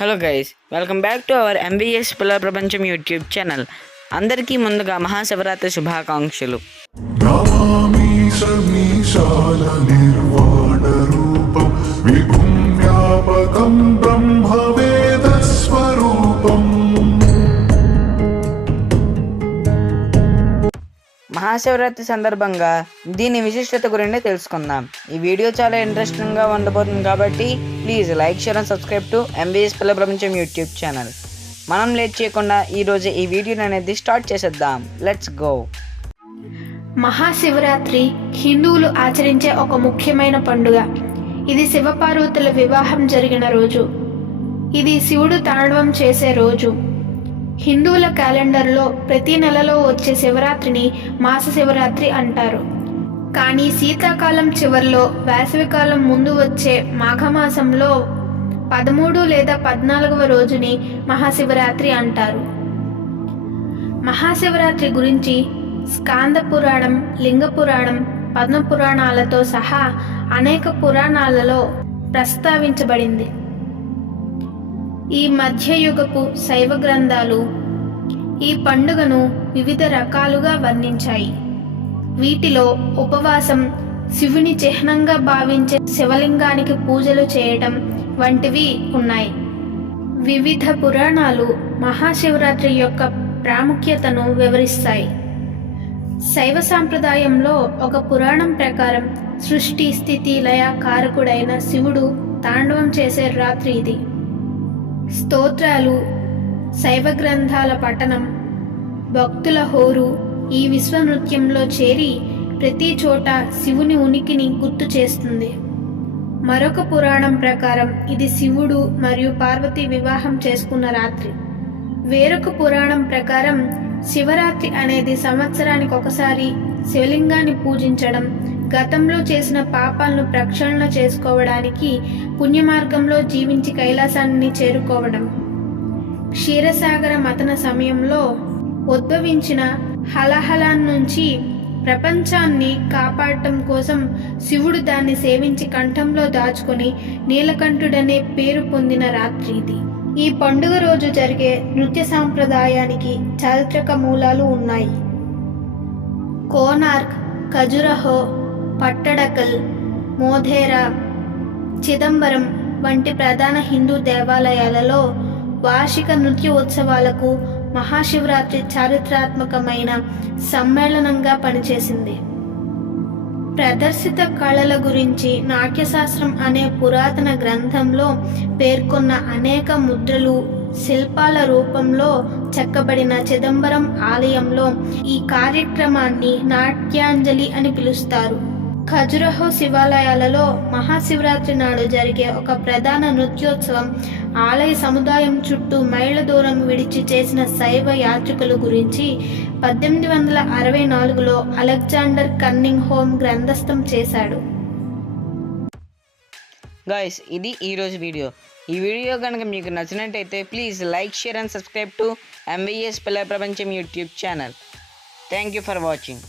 Hello guys, welcome back to our MBS Pillala Prapancham YouTube channel. అందరికీ ముందుగా మహాశివరాత్రి శుభాకాంక్షలు. మహాశివరాత్రి సందర్భంగా దీని విశిష్టత గురించి తెలుసుకుందాం. ఈ వీడియో చాలా ఇంట్రెస్టింగ్గా ఉండబోతుంది కాబట్టి please like, share and subscribe to MBS Pillala Prapancham YouTube channel. మనం లేట్ చేయకుండా ఈరోజు ఈ వీడియోని అనేది స్టార్ట్ చేసేద్దాం. Let's go. మహాశివరాత్రి హిందువులు ఆచరించే ఒక ముఖ్యమైన పండుగ. ఇది శివపార్వతుల వివాహం జరిగిన రోజు. ఇది శివుడు తాండవం చేసే రోజు. హిందువుల క్యాలెండర్లో ప్రతి నెలలో వచ్చే శివరాత్రిని మాస శివరాత్రి అంటారు. కానీ శీతాకాలం చివరిలో, వేసవికాలం ముందు వచ్చే మాఘమాసంలో 13 లేదా 14వ రోజుని మహాశివరాత్రి అంటారు. మహాశివరాత్రి గురించి స్కాంద పురాణం, లింగ పురాణం, పద్మ పురాణాలతో సహా అనేక పురాణాలలో ప్రస్తావించబడింది. ఈ మధ్యయుగపు శైవ గ్రంథాలు ఈ పండుగను వివిధ రకాలుగా వర్ణించాయి. వీటిలో ఉపవాసం, శివుని చిహ్నంగా భావించే శివలింగానికి పూజలు చేయటం వంటివి ఉన్నాయి. వివిధ పురాణాలు మహాశివరాత్రి యొక్క ప్రాముఖ్యతను వివరిస్తాయి. శైవ సాంప్రదాయంలో ఒక పురాణం ప్రకారం సృష్టి, స్థితి, లయ కారకుడైన శివుడు తాండవం చేసే రాత్రి ఇది. స్తోత్రాలు, శైవ గ్రంథాల పఠనం, భక్తుల హోరు ఈ విశ్వ నృత్యంలో చేరి ప్రతి చోట శివుని ఉనికిని గుర్తు చేస్తుంది. మరొక పురాణం ప్రకారం ఇది శివుడు మరియు పార్వతి వివాహం చేసుకున్న రాత్రి. వేరొక పురాణం ప్రకారం శివరాత్రి అనేది సంవత్సరానికి ఒకసారి శివలింగాన్ని పూజించడం, గతంలో చేసిన పాపాలను ప్రక్షాళన చేసుకోవడానికి, పుణ్యమార్గంలో జీవించి కైలాసాన్ని చేరుకోవడం. క్షీరసాగర మథన సమయంలో ఉద్భవించిన హలహలాన్ నుంచి ప్రపంచాన్ని కాపాడటం కోసం శివుడు దాన్ని సేవించి కంఠంలో దాచుకొని నీలకంఠుడనే పేరు పొందిన రాత్రి ఇది. ఈ పండుగ రోజు జరిగే నృత్య సాంప్రదాయానికి చారిత్రక మూలాలు ఉన్నాయి. కోనార్క్, ఖజురహో, పట్టడకల్, మోధేరా, చిదంబరం వంటి ప్రధాన హిందూ దేవాలయాలలో వార్షిక నృత్య ఉత్సవాలకు మహాశివరాత్రి చారిత్రాత్మకమైన సమ్మేళనంగా పనిచేసింది. ప్రదర్శిత కళల గురించి నాట్యశాస్త్రం అనే పురాతన గ్రంథంలో పేర్కొన్న అనేక ముద్రలు, శిల్పాల రూపంలో చెక్కబడిన చిదంబరం ఆలయంలో ఈ కార్యక్రమాన్ని నాట్యాంజలి అని పిలుస్తారు. ఖజురహో శివాలయాలలో మహాశివరాత్రి నాడు జరిగే ఒక ప్రధాన నృత్యోత్సవం ఆలయ సముదాయం చుట్టూ మైళ్ళ దూరం విడిచి చేసిన శైవ యాత్రికుల గురించి 1864లో అలెగ్జాండర్ కన్నింగ్హోమ్ గ్రంథస్థం చేశాడు. గైస్, ఇది ఈరోజు వీడియో. ఈ వీడియో కనుక మీకు నచ్చినట్టయితే please like, share and subscribe to MBS Pillala Prapancham YouTube channel. Thank you for watching.